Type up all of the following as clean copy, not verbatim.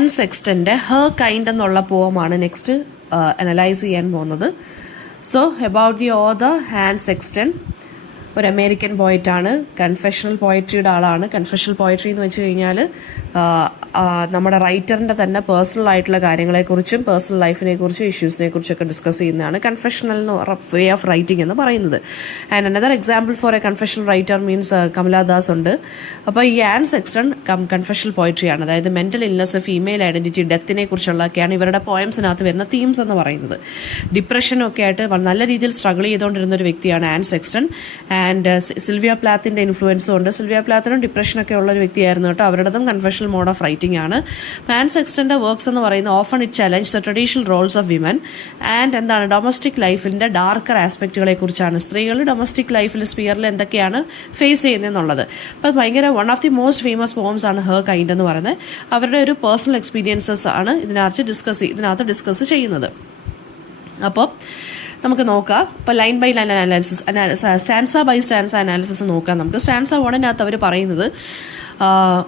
An സെക്സ്റ്റൻ്റെ her kind എന്നുള്ള പോമാണ് next analyse ചെയ്യാൻ പോകുന്നത്. So about the author Anne Sexton, ഒരു അമേരിക്കൻ പോയിറ്റാണ്, കൺഫെഷണൽ പോയട്രിയുടെ ആളാണ്. കൺഫെഷണൽ പോയട്രി എന്ന് വെച്ച് കഴിഞ്ഞാൽ നമ്മുടെ റൈറ്ററിൻ്റെ തന്നെ പേഴ്സണൽ ആയിട്ടുള്ള കാര്യങ്ങളെക്കുറിച്ചും പേഴ്സണൽ ലൈഫിനെ കുറിച്ചും ഇഷ്യൂസിനെ കുറിച്ചൊക്കെ ഡിസ്കസ് ചെയ്യുന്നതാണ് കൺഫെഷണൽ വേ ഓഫ് റൈറ്റിംഗ് എന്ന് പറയുന്നത്. And another example for A confessional writer means Kamala Das ഉണ്ട്. അപ്പോൾ ഈ ആൻ സെക്സ്റ്റൺ കൺഫെഷണൽ പോയട്രിയാണ്. അതായത് മെന്റൽ ഇൽനെസ്, ഫീമെയിൽ ഐഡന്റിറ്റി, ഡെത്തിനെ കുറിച്ചുള്ളതൊക്കെയാണ് ഇവരുടെ പോയംസിനകത്ത് വരുന്ന തീംസ് എന്ന് പറയുന്നത്. ഡിപ്രഷനും ഒക്കെ ആയിട്ട് നല്ല രീതിയിൽ സ്ട്രഗിൾ ചെയ്തുകൊണ്ടിരുന്ന ഒരു വ്യക്തിയാണ് ആൻ സെക്സ്റ്റൺ. ആൻഡ് സിൽവിയ പ്ലാത്തിന്റെ ഇൻഫ്ലുവൻസും ഉണ്ട്. സിൽവിയ പ്ലാത്തിനും ഡിപ്രഷനൊക്കെ ഉള്ള ഒരു വ്യക്തിയായിരുന്നു കേട്ടോ. അവരുടേതും കൺഫെഷണൽ മോഡ് ഓഫ് റൈറ്റിംഗ് ആണ്. ആൻ സെക്സ്റ്റന്റെ വർക്ക്സ് എന്ന് പറയുന്നത് often it challenge the traditional Rolls of women and എന്താണ് ഡൊമസ്റ്റിക് ലൈഫിന്റെ ഡാർക്കർ ആസ്പെക്റ്റുകളെ കുറിച്ചാണ്. സ്ത്രീകൾ ഡൊമസ്റ്റിക് ലൈഫിൽ സ്പിയറിൽ എന്തൊക്കെയാണ് ഫേസ് ചെയ്യുന്നതെന്നുള്ളത്. അപ്പം ഭയങ്കര one of the most famous poems ആണ് ഹെർ കൈൻഡ് എന്ന് പറയുന്നത്. അവരുടെ ഒരു പേഴ്സണൽ എക്സ്പീരിയൻസസ് ആണ് ഇതിനകത്ത് ഡിസ്കസ് ചെയ്യുന്നത്. അപ്പോൾ നമുക്ക് നോക്കാം. ഇപ്പോൾ line by line analysis, stanza by stanza analysis നോക്കാം നമുക്ക്. സ്റ്റാൻസ 1 അവർ പറയുന്നത്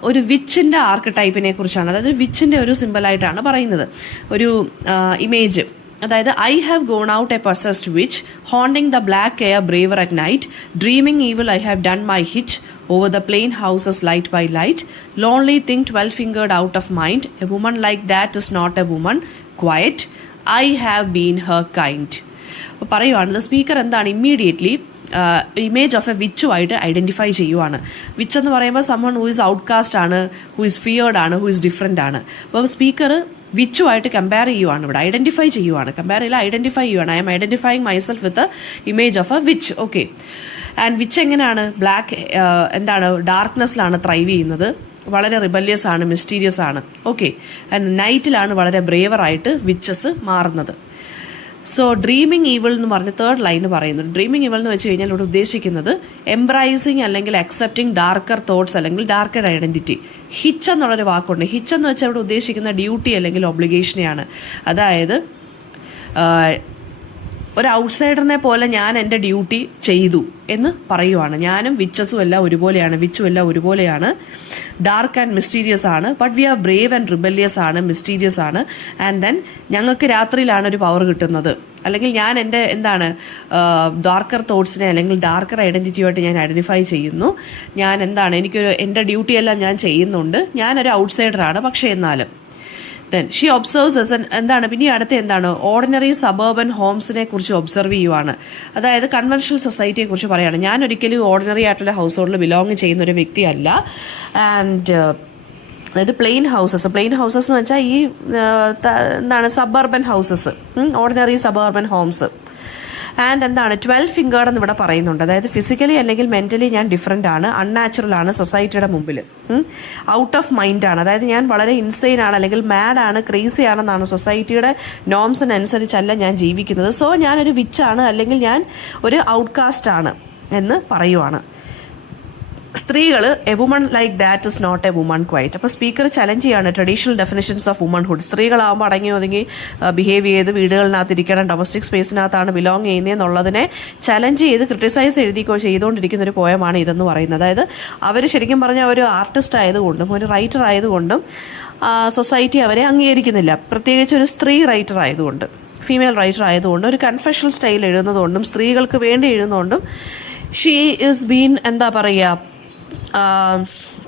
ഒരു വിച്ചിന്റെ ആർക്ക് ടൈപ്പിനെ കുറിച്ചാണ്. അതായത് വിച്ചിന്റെ ഒരു സിമ്പിളായിട്ടാണ് പറയുന്നത്, ഒരു ഇമേജ്. അതായത് I have gone out A possessed which haunting the black air ബ്രേവർ at night dreaming evil I have done my hitch over the plain houses light by light lonely thing 12-fingered out of mind a woman like that is not a woman quiet I have been her kind. അപ്പോൾ പറയുവാണ് speaker എന്താണ് immediately image of a വിച്ചുമായിട്ട് identify ചെയ്യുവാണ്. Witch എന്ന് പറയുമ്പോൾ someone who is outcast ആണ്, who is feared ആണ്, who is different ആണ്. അപ്പോൾ സ്പീക്കർ വിച്ചുമായിട്ട് കമ്പയർ ചെയ്യുവാണ്, ഇവിടെ ഐഡന്റിഫൈ ചെയ്യുവാണ്. കമ്പയർ ചെയ്യില്ല, ഐഡന്റിഫൈ ചെയ്യുവാണ്. I M identifying myself with image of A which. Okay. And which എങ്ങനെയാണ് ബ്ലാക്ക് എന്താണ് ഡാർക്ക്നെസ്സിലാണ് ത്രൈവ് ചെയ്യുന്നത്, വളരെ റിബല്യസ് ആണ്, മിസ്റ്റീരിയസ് ആണ്. ഓക്കെ. ആൻഡ് നൈറ്റിലാണ് വളരെ ബ്രേവറായിട്ട് വിച്ചസ് മാറുന്നത്. സോ ഡ്രീമിങ് ഈവിൾ എന്ന് പറഞ്ഞ് തേർഡ് ലൈൻ പറയുന്നു. ഡ്രീമിങ് ഈവിൾ എന്ന് വെച്ച് കഴിഞ്ഞാൽ ഇവിടെ ഉദ്ദേശിക്കുന്നത് എംബ്രൈസിങ് അല്ലെങ്കിൽ അക്സെപ്റ്റിംഗ് ഡാർക്കർ തോട്ട്സ് അല്ലെങ്കിൽ ഡാർക്കർ ഐഡന്റിറ്റി. ഹിച്ച് എന്നുള്ളൊരു വാക്കുണ്ട്. ഹിച്ച് എന്ന് വെച്ചാൽ ഇവിടെ ഉദ്ദേശിക്കുന്ന ഡ്യൂട്ടി അല്ലെങ്കിൽ ഒബ്ലിഗേഷനെയാണ്. അതായത് ഒരു ഔട്ട്സൈഡറിനെ പോലെ ഞാൻ എൻ്റെ ഡ്യൂട്ടി ചെയ്തു എന്ന് പറയുവാണ്. ഞാനും വിച്ചസും എല്ലാം ഒരുപോലെയാണ്, വിച്ചും എല്ലാം ഒരുപോലെയാണ്. ഡാർക്ക് ആൻഡ് മിസ്റ്റീരിയസ് ആണ്, but we R Brave and rebellious ആണ്, മിസ്റ്റീരിയസ് ആണ്. ആൻഡ് ദെൻ ഞങ്ങൾക്ക് രാത്രിയിലാണ് ഒരു പവർ കിട്ടുന്നത്. അല്ലെങ്കിൽ ഞാൻ എൻ്റെ ഡാർക്കർ തോട്ട്സിനെ അല്ലെങ്കിൽ ഡാർക്കർ ഐഡന്റിറ്റിയുമായിട്ട് ഞാൻ ഐഡന്റിഫൈ ചെയ്യുന്നു. ഞാൻ എൻ്റെ ഡ്യൂട്ടിയെല്ലാം ഞാൻ ചെയ്യുന്നുണ്ട്. ഞാനൊരു ഔട്ട്സൈഡറാണ്, പക്ഷേ എന്നാലും ദെൻ ഷീ ഒബ്സർവ്സ് പിന്നെ അടുത്ത ഓർഡിനറി സബർബൻ ഹോംസിനെ കുറിച്ച് ഒബ്സർവ് ചെയ്യുവാണ്. അതായത് കൺവെൻഷണൽ സൊസൈറ്റിയെ കുറിച്ച് പറയാണ്. ഞാൻ ഒരിക്കലും ഓർഡിനറി ആയിട്ടുള്ള ഹൗസ് ഹോൾഡിൽ ബിലോങ് ചെയ്യുന്ന ഒരു വ്യക്തിയല്ല. ആൻഡ് അതായത് പ്ലെയിൻ ഹൗസസ് എന്ന് വെച്ചാൽ ഈ suburban houses, ordinary suburban Holmes. And 12 fingered എന്ന് ഇവിടെ പറയുന്നുണ്ട്. അതായത് ഫിസിക്കലി അല്ലെങ്കിൽ മെന്റലി ഞാൻ ഡിഫറെന്റ് ആണ്, അൺനാച്ചുറൽ ആണ് സൊസൈറ്റിയുടെ മുമ്പിൽ, ഔട്ട് ഓഫ് മൈൻഡ് ആണ്. അതായത് ഞാൻ വളരെ ഇൻസെയിൻ ആണ് അല്ലെങ്കിൽ മാഡ് ആണ്, ക്രേസി ആണെന്നാണ് സൊസൈറ്റിയുടെ നോംസിനനുസരിച്ചല്ല ഞാൻ ജീവിക്കുന്നത്. സോ ഞാനൊരു വിച്ചാണ് അല്ലെങ്കിൽ ഞാൻ ഒരു ഔട്ട്കാസ്റ്റ് ആണ് എന്ന് പറയുവാണ്. സ്ത്രീകൾ A woman like that is not A woman quite. അപ്പോൾ സ്പീക്കർ ചലഞ്ച് ചെയ്യാണ് ട്രഡീഷണൽ ഡെഫിനിഷൻസ് ഓഫ് വുമൺഹുഡ്. സ്ത്രീകളാകുമ്പോൾ അടങ്ങി ഒതുങ്ങി ബിഹേവ് ചെയ്ത് വീടുകളിനകത്ത് ഇരിക്കണം, ഡൊമസ്റ്റിക് സ്പേസിനകത്താണ് ബിലോങ് ചെയ്യുന്നതെന്നുള്ളതിനെ ചലഞ്ച് ചെയ്ത് ക്രിട്ടിസൈസ് ചെയ്തുകൊണ്ടിരിക്കുന്ന ഒരു പോയമാണ് ഇതെന്ന് പറയുന്നത്. അതായത് അവർ ശരിക്കും പറഞ്ഞാൽ ഒരു ആർട്ടിസ്റ്റ് ആയതുകൊണ്ടും ഒരു റൈറ്റർ ആയതുകൊണ്ടും സൊസൈറ്റി അവരെ അംഗീകരിക്കുന്നില്ല. പ്രത്യേകിച്ച് ഒരു സ്ത്രീ റൈറ്റർ ആയതുകൊണ്ട്, ഫീമെയിൽ റൈറ്റർ ആയതുകൊണ്ട്, ഒരു കൺഫെഷണൽ സ്റ്റൈൽ എഴുതുന്നതുകൊണ്ടും സ്ത്രീകൾക്ക് വേണ്ടി എഴുതുന്നതുകൊണ്ടും she is been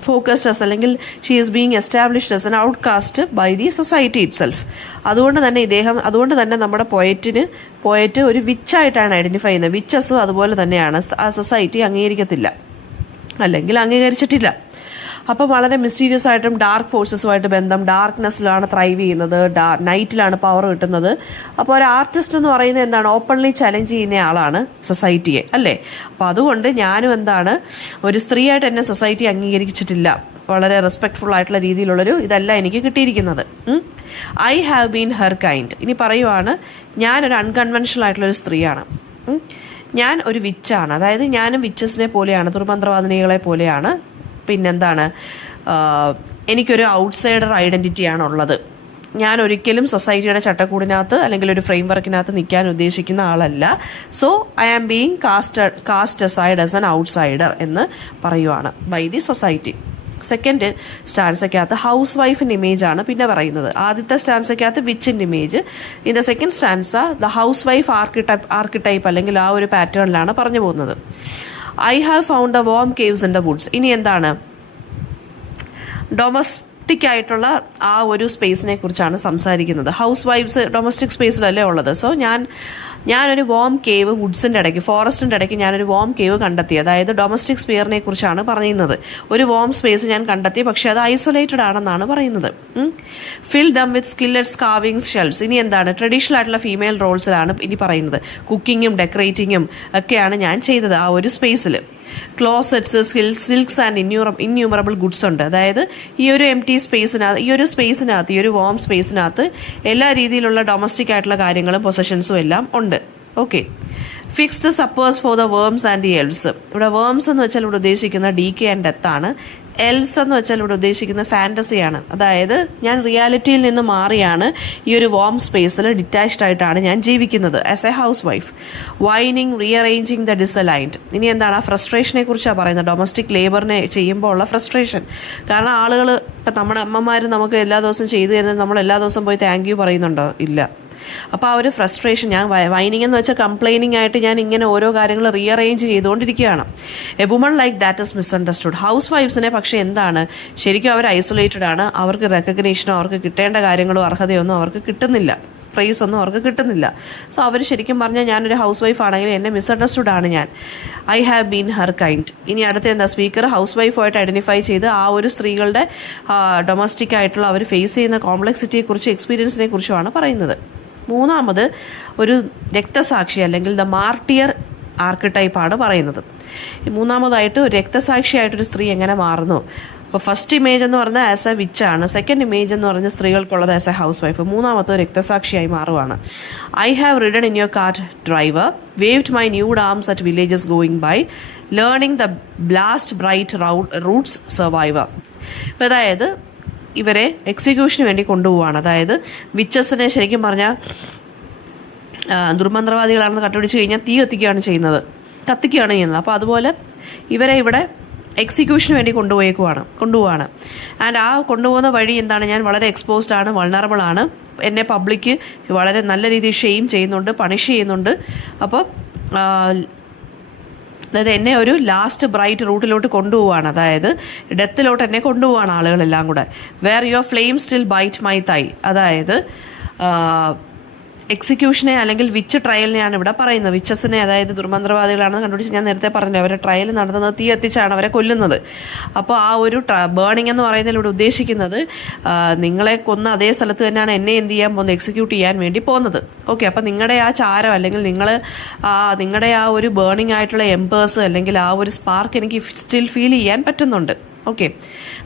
focused as അല്ലെങ്കിൽ she is being established as an outcast by the society itself. അതുകൊണ്ട് തന്നെ നമ്മുടെ പോയറ്റ് ഒരു വിച്ചായിട്ടാണ് ഐഡന്റിഫൈ ചെയ്യുന്നത്. വിച്ചസും അതുപോലെ തന്നെയാണ്. ആ സൊസൈറ്റി അംഗീകരിക്കത്തില്ല അല്ലെങ്കിൽ അംഗീകരിച്ചിട്ടില്ല. അപ്പം വളരെ മിസ്റ്റീരിയസ് ആയിട്ടും ഡാർക്ക് ഫോഴ്സസുമായിട്ട് ബന്ധം, ഡാർക്ക്നെസ്സിലാണ് ത്രൈവ് ചെയ്യുന്നത്, നൈറ്റിലാണ് പവർ കിട്ടുന്നത്. അപ്പോൾ ഒരു ആർട്ടിസ്റ്റ് എന്ന് പറയുന്നത് ഓപ്പൺലി ചലഞ്ച് ചെയ്യുന്ന ആളാണ് സൊസൈറ്റിയെ, അല്ലേ? അപ്പോൾ അതുകൊണ്ട് ഞാനും ഒരു സ്ത്രീയായിട്ട് എന്നെ സൊസൈറ്റി അംഗീകരിച്ചിട്ടില്ല. വളരെ റെസ്പെക്ട്ഫുൾ ആയിട്ടുള്ള രീതിയിലുള്ളൊരു ഇതല്ല എനിക്ക് കിട്ടിയിരിക്കുന്നത്. I have been her kind. ഇനി പറയുവാണ് ഞാനൊരു അൺകൺവെൻഷണൽ ആയിട്ടുള്ളൊരു സ്ത്രീയാണ്, ഞാൻ ഒരു വിച്ചാണ്. അതായത് ഞാനും വിച്ചസിനെ പോലെയാണ്, ദുർമന്ത്രവാദിനികളെ പോലെയാണ്. എനിക്കൊരു ഔട്ട്സൈഡർ ഐഡന്റിറ്റിയാണ് ഉള്ളത്. ഞാൻ ഒരിക്കലും സൊസൈറ്റിയുടെ ചട്ടക്കൂടിനകത്ത് അല്ലെങ്കിൽ ഒരു ഫ്രെയിം വർക്കിനകത്ത് നിൽക്കാൻ ഉദ്ദേശിക്കുന്ന ആളല്ല. So I am being cast aside as an outsider എന്ന് പറയുവാണ് ബൈ ദി സൊസൈറ്റി. സെക്കൻഡ് സ്റ്റാൻസയ്ക്കകത്ത് ഹൗസ് വൈഫിൻ്റെ ഇമേജാണ് പിന്നെ പറയുന്നത്. ആദ്യത്തെ സ്റ്റാൻസയ്ക്കകത്ത് വിച്ചിൻ്റെ image, in the second stanza the house wife archetype അല്ലെങ്കിൽ ആ ഒരു പാറ്റേണിലാണ് പറഞ്ഞു പോകുന്നത്. I have found the worm caves in the woods. ഇനി എന്താണ്, ഡൊമസ്റ്റിക് ആയിട്ടുള്ള ആ ഒരു സ്പേസിനെ കുറിച്ചാണ് സംസാരിക്കുന്നത്. ഹൗസ് വൈഫ്സ് ഡൊമസ്റ്റിക് സ്പേസിലല്ലേ ഉള്ളത്. സോ ഞാനൊരു വോം കേവ് വുഡ്സിൻ്റെ ഇടയ്ക്ക്, ഫോറസ്റ്റിൻ്റെ ഇടയ്ക്ക് ഞാനൊരു വോം കേവ് കണ്ടെത്തി. അതായത് ഡൊമസ്റ്റിക് സ്പിയറിനെ കുറിച്ചാണ് പറയുന്നത്. ഒരു വോം സ്പേസ് ഞാൻ കണ്ടെത്തി, പക്ഷേ അത് ഐസൊലേറ്റഡ് ആണെന്നാണ് പറയുന്നത്. ഫിൽ ദം വിത്ത് സ്കില്ലറ്റ്സ്, കാവിങ്സ്, ഷെൽസ്. ഇനി എന്താണ്, ട്രഡീഷണൽ ആയിട്ടുള്ള ഫീമെയിൽ റോൾസിലാണ് ഇനി പറയുന്നത്. കുക്കിങ്ങും ഡെക്കറേറ്റിങ്ങും ഒക്കെയാണ് ഞാൻ ചെയ്തത് ആ ഒരു സ്പേസിൽ. Closets, silks and innumerable goods ഉണ്ട്. അതായത് ഈ ഒരു എംപ്റ്റി സ്പേസിനകത്ത്, ഈ ഒരു വോം സ്പേസിനകത്ത് എല്ലാ രീതിയിലുള്ള ഡൊമസ്റ്റിക് ആയിട്ടുള്ള കാര്യങ്ങളും പൊസഷൻസും എല്ലാം ഉണ്ട്. Okay. Fixed suppers for the worms and the elves. ഇവിടെ വേംസ് എന്ന് വെച്ചാൽ ഇവിടെ ഉദ്ദേശിക്കുന്ന ഡീകേ ആൻഡ് ഡെത്ത് ആണ്. എൽവ്സ് എന്ന് വെച്ചാൽ ഇവിടെ ഉദ്ദേശിക്കുന്ന ഫാൻറ്റസിയാണ്. അതായത് ഞാൻ റിയാലിറ്റിയിൽ നിന്ന് മാറിയാണ് ഈ ഒരു വോം സ്പേസിൽ ഡിറ്റാച്ച്ഡ് ആയിട്ടാണ് ഞാൻ ജീവിക്കുന്നത് as a house wife. Whining, rearranging the disaligned. ഇനി എന്താണ്, ആ ഫ്രസ്ട്രേഷനെ കുറിച്ചാണ് പറയുന്നത്. ഡൊമസ്റ്റിക് ലേബറിനെ ചെയ്യുമ്പോൾ ഉള്ള ഫ്രസ്ട്രേഷൻ. കാരണം ആളുകൾ, ഇപ്പം നമ്മുടെ അമ്മമാർ നമുക്ക് എല്ലാ ദിവസവും ചെയ്തു തരുന്നത് നമ്മൾ എല്ലാ ദിവസവും പോയി താങ്ക് യു പറയുന്നുണ്ടോ? ഇല്ല. അപ്പോൾ ആ ഒരു ഫ്രസ്ട്രേഷൻ, ഞാൻ വൈനിങ് എന്ന് വെച്ചാൽ കംപ്ലൈനിങ് ആയിട്ട് ഞാൻ ഇങ്ങനെ ഓരോ കാര്യങ്ങൾ റീഅറേഞ്ച് ചെയ്തുകൊണ്ടിരിക്കുകയാണ്. A woman like that is misunderstood. House വൈഫ്സിനെ പക്ഷേ എന്താണ്, ശരിക്കും അവർ ഐസൊലേറ്റഡ് ആണ്. അവർക്ക് റെക്കഗ്നീഷനോ അവർക്ക് കിട്ടേണ്ട കാര്യങ്ങളോ അർഹതയൊന്നും അവർക്ക് കിട്ടുന്നില്ല, പ്രൈസ് ഒന്നും അവർക്ക് കിട്ടുന്നില്ല. സോ അവർ ശരിക്കും പറഞ്ഞാൽ ഞാനൊരു ഹൗസ് വൈഫ് ആണെങ്കിൽ എന്നെ മിസ്അണ്ടർസ്റ്റുഡ് ആണ് ഞാൻ. I have been Har kind. ഇനി അടുത്ത എന്താ, സ്പീക്കർ ഹൗസ് വൈഫായിട്ട് ഐഡന്റിഫൈ ചെയ്ത് ആ ഒരു സ്ത്രീകളുടെ ഡൊമസ്റ്റിക് ആയിട്ടുള്ള അവർ ഫേസ് ചെയ്യുന്ന കോംപ്ലക്സിറ്റിയെക്കുറിച്ചും എക്സ്പീരിയൻസിനെ കുറിച്ചുമാണ് പറയുന്നത്. മൂന്നാമത് ഒരു രക്തസാക്ഷി അല്ലെങ്കിൽ ദ മാർട്ടിയർ ആർക്കിടൈപ്പാണ് പറയുന്നത്. മൂന്നാമതായിട്ട് ഒരു രക്തസാക്ഷിയായിട്ടൊരു സ്ത്രീ എങ്ങനെ മാറുന്നു. അപ്പോൾ ഫസ്റ്റ് ഇമേജ് എന്ന് പറഞ്ഞാൽ ആസ് എ വിച്ചാണ്. സെക്കൻഡ് ഇമേജ് എന്ന് പറഞ്ഞാൽ സ്ത്രീകൾക്കുള്ളത് ആസ് എ ഹൗസ് വൈഫ്. മൂന്നാമത്തെ രക്തസാക്ഷിയായി മാറുവാണ്. I have ridden in your car driver, waved my nude arms at villages going by, learning the blast bright routes survivor. അപ്പോൾ അതായത് ഇവരെ എക്സിക്യൂഷന് വേണ്ടി കൊണ്ടുപോവാണ്. അതായത് വിച്ചസിനെ ശരിക്കും പറഞ്ഞാൽ ദുർമന്ത്രവാദികളാണെന്ന് കണ്ടുപിടിച്ച് കഴിഞ്ഞാൽ തീ കത്തിക്കുകയാണ് ചെയ്യുന്നത്. അപ്പോൾ അതുപോലെ ഇവരെ ഇവിടെ എക്സിക്യൂഷന് വേണ്ടി കൊണ്ടുപോവാണ്. ആൻഡ് ആ കൊണ്ടുപോകുന്ന വഴി എന്താണ്, ഞാൻ വളരെ എക്സ്പോസ്ഡ് ആണ്, വൾണറബിൾ ആണ്. എന്നെ പബ്ലിക് വളരെ നല്ല രീതിയിൽ ഷെയിം ചെയ്യുന്നുണ്ട്, പണിഷ് ചെയ്യുന്നുണ്ട്. അപ്പോൾ അതായത് എന്നെ ഒരു ലാസ്റ്റ് ബ്രൈറ്റ് റൂട്ടിലോട്ട് കൊണ്ടുപോവാണ്, അതായത് ഡെത്തിലോട്ട് എന്നെ കൊണ്ടുപോവാണ് ആളുകളെല്ലാം കൂടെ. Where your flame still byte my തൈ. അതായത് എക്സിക്യൂഷനെ അല്ലെങ്കിൽ വിച്ച് ട്രയലിനെയാണ് ഇവിടെ പറയുന്നത്. വിച്ചസിനെ, അതായത് ദുർമന്ത്രവാദികളാണെന്ന് കണ്ടുപിടിച്ച് ഞാൻ നേരത്തെ പറഞ്ഞു, അവരുടെ ട്രയൽ നടത്തുന്നത് തീ എത്തിച്ചാണ് അവരെ കൊല്ലുന്നത്. അപ്പോൾ ആ ഒരു ബേണിംഗ് എന്ന് പറയുന്നതിൽ ഇവിടെ ഉദ്ദേശിക്കുന്നത് നിങ്ങളെ കൊന്ന അതേ സ്ഥലത്ത് തന്നെയാണ് എന്നെ എന്ത് ചെയ്യാൻ പോകുന്നത്, എക്സിക്യൂട്ട് ചെയ്യാൻ വേണ്ടി പോകുന്നത്. ഓക്കെ. അപ്പം നിങ്ങളുടെ ആ ചാരം അല്ലെങ്കിൽ നിങ്ങളുടെ ആ ഒരു ബേണിംഗ് ആയിട്ടുള്ള എംപേഴ്സ് അല്ലെങ്കിൽ ആ ഒരു സ്പാർക്ക് എനിക്ക് സ്റ്റിൽ ഫീൽ ചെയ്യാൻ പറ്റുന്നുണ്ട്. Okay.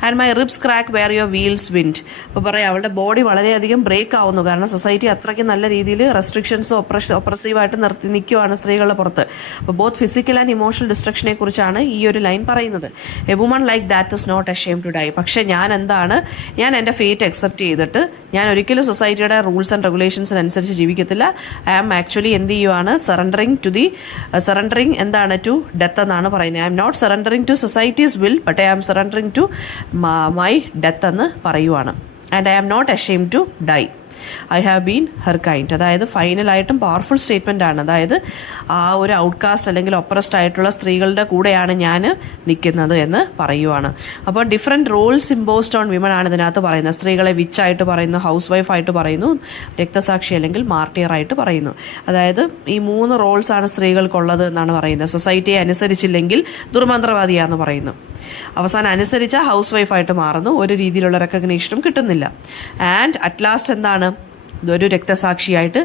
And my ribs crack wear your wheels wind. അപ്പോൾ പറയാം, അവളുടെ ബോഡി വളരെയധികം ബ്രേക്ക് ആവുന്നു. കാരണം സൊസൈറ്റി അത്രയ്ക്ക് നല്ല രീതിയിൽ റെസ്ട്രിക്ഷൻസ് ഒപ്രസീവായിട്ട് നിർത്തി നിൽക്കുവാണ് സ്ത്രീകളുടെ പുറത്ത്. അപ്പോൾ ബോത്ത് ഫിസിക്കൽ ആൻഡ് ഇമോഷണൽ ഡിസ്ട്രക്ഷനെ കുറിച്ചാണ് ഈ ഒരു ലൈൻ പറയുന്നത്. A woman like that is not ashamed to die. പക്ഷേ ഞാൻ എൻ്റെ ഫേറ്റ് അക്സെപ്റ്റ് ചെയ്തിട്ട് ഞാൻ ഒരിക്കലും സൊസൈറ്റിയുടെ റൂൾസ് ആൻഡ് റെഗുലേഷൻസിനനുസരിച്ച് ജീവിക്കത്തില്ല. ഐ ആം ആക്ച്വലി എന്ത് ചെയ്യുവാണ്, സറണ്ടറിങ് എന്താണ് ടു ഡെത്ത് എന്നാണ് പറയുന്നത്. I am not surrendering to society's will, but I am surrendering to my death എന്ന് പറയുവാണ്. And I am not ashamed to dye. I have been her kind. അതായത് ഫൈനലായിട്ടും powerful statement ആണ്. അതായത് ആ ഒരു ഔട്ട്കാസ്റ്റ് അല്ലെങ്കിൽ ഒപ്രസ്ഡ് ആയിട്ടുള്ള സ്ത്രീകളുടെ കൂടെയാണ് ഞാൻ നിൽക്കുന്നത് എന്ന് പറയുവാണ്. അപ്പോൾ different Rolls imposed on women ആണ് ഇതിനകത്ത് പറയുന്നത്. സ്ത്രീകളെ വിച്ചായിട്ട് പറയുന്നു, ഹൗസ് വൈഫായിട്ട് പറയുന്നു, രക്തസാക്ഷി അല്ലെങ്കിൽ മാർട്ടിയർ ആയിട്ട് പറയുന്നു. അതായത് ഈ 3 റോൾസാണ് സ്ത്രീകൾക്കുള്ളത് എന്നാണ് പറയുന്നത്. സൊസൈറ്റിയെ അനുസരിച്ചില്ലെങ്കിൽ ദുർമന്ത്രവാദിയാന്ന് പറയുന്നു. അവസാനം അനുസരിച്ച ഹൗസ് വൈഫായിട്ട് മാറുന്നു, ഒരു രീതിയിലുള്ള റെക്കഗ്നീഷനും കിട്ടുന്നില്ല. ആൻഡ് അറ്റ് ലാസ്റ്റ് എന്താണ്, ഒരു രക്തസാക്ഷിയായിട്ട്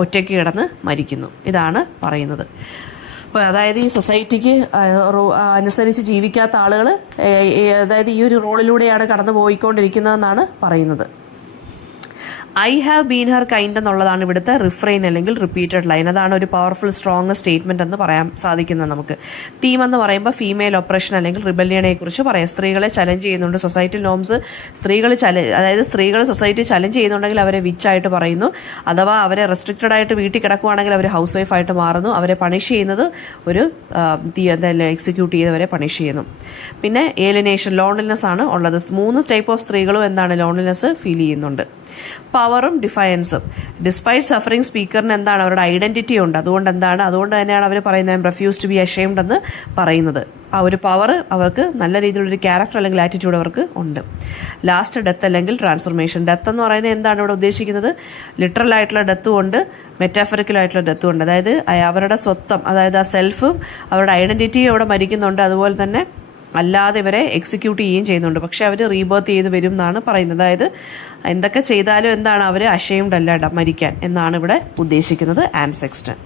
ഒറ്റയ്ക്ക് കിടന്ന് മരിക്കുന്നു. ഇതാണ് പറയുന്നത്. അപ്പോൾ അതായത് ഈ സൊസൈറ്റിക്ക് അനുസരിച്ച് ജീവിക്കാത്ത ആളുകൾ അതായത് ഈ ഒരു റോളിലൂടെയാണ് കടന്നു പോയിക്കൊണ്ടിരിക്കുന്നതെന്നാണ് പറയുന്നത്. I have been her kind എന്നുള്ളതാണ് ഇവിടുത്തെ റിഫ്രെയിൻ അല്ലെങ്കിൽ റിപ്പീറ്റഡ് ലൈൻ. അതാണ് ഒരു പവർഫുൾ സ്ട്രോങ് സ്റ്റേറ്റ്മെന്റ് എന്ന് പറയാൻ സാധിക്കുന്നത് നമുക്ക്. തീം എന്ന് പറയുമ്പോൾ ഫീമെയിൽ ഒപ്രഷൻ അല്ലെങ്കിൽ റിബല്യനെ കുറിച്ച് പറയാം. സ്ത്രീകളെ ചലഞ്ച് ചെയ്യുന്നുണ്ട്. സൊസൈറ്റി നോംസ് അതായത് സ്ത്രീകൾ സൊസൈറ്റി ചലഞ്ച് ചെയ്യുന്നുണ്ടെങ്കിൽ അവരെ വിച്ചായിട്ട് പറയുന്നു. അഥവാ അവരെ റെസ്ട്രിക്റ്റഡ് ആയിട്ട് വീട്ടിൽ കിടക്കുവാണെങ്കിൽ അവർ ഹൗസ് വൈഫായിട്ട് മാറുന്നു. അവരെ പണിഷ് ചെയ്യുന്നത് ഒരു എക്സിക്യൂട്ട് ചെയ്തവരെ പണിഷ് ചെയ്യുന്നു. പിന്നെ ഏലിനേഷൻ, ലോൺലിനെസ് ആണ് ഉള്ളത്. 3 ടൈപ്പ് ഓഫ് സ്ത്രീകളും എന്താണ് ലോൺലിനെസ് ഫീൽ ചെയ്യുന്നുണ്ട്. പവറും ഡിഫയൻസും. ഡിസ്പൈറ്റ് സഫറിങ് സ്പീക്കറിന് എന്താണ് അവരുടെ ഐഡന്റിറ്റി ഉണ്ട്. അതുകൊണ്ട് തന്നെയാണ് അവർ പറയുന്നത് റെഫ്യൂസ് ടു ബി അഷെയിംഡ് എന്ന് പറയുന്നത്. ആ ഒരു പവർ അവർക്ക് നല്ല രീതിയിലുള്ളൊരു ക്യാരക്ടർ അല്ലെങ്കിൽ ആറ്റിറ്റ്യൂഡ് അവർക്ക് ഉണ്ട്. ലാസ്റ്റ് ഡെത്ത് അല്ലെങ്കിൽ ട്രാൻസ്ഫോർമേഷൻ. ഡെത്ത് എന്ന് പറയുന്നത് എന്താണ് ഇവിടെ ഉദ്ദേശിക്കുന്നത്? ലിറ്ററൽ ആയിട്ടുള്ള ഡെത്തും ഉണ്ട്, മെറ്റാഫറിക്കൽ ആയിട്ടുള്ള ഡെത്തും ഉണ്ട്. അതായത് അവരുടെ സ്വത്വം, അതായത് ആ സെൽഫും അവരുടെ ഐഡന്റിറ്റിയും അവിടെ മരിക്കുന്നുണ്ട്. അതുപോലെ തന്നെ അല്ലാതെ ഇവരെ എക്സിക്യൂട്ട് ചെയ്യുകയും ചെയ്യുന്നുണ്ട്. പക്ഷെ അവർ റീബർത്ത് ചെയ്ത് വരും എന്നാണ് പറയുന്നത്. അതായത് എന്തൊക്കെ ചെയ്താലും എന്താണ് അവർ അഷെയിംഡ് അല്ല മരിക്കാൻ എന്നാണ് ഇവിടെ ഉദ്ദേശിക്കുന്നത് ആൻ സെക്സ്റ്റൺ.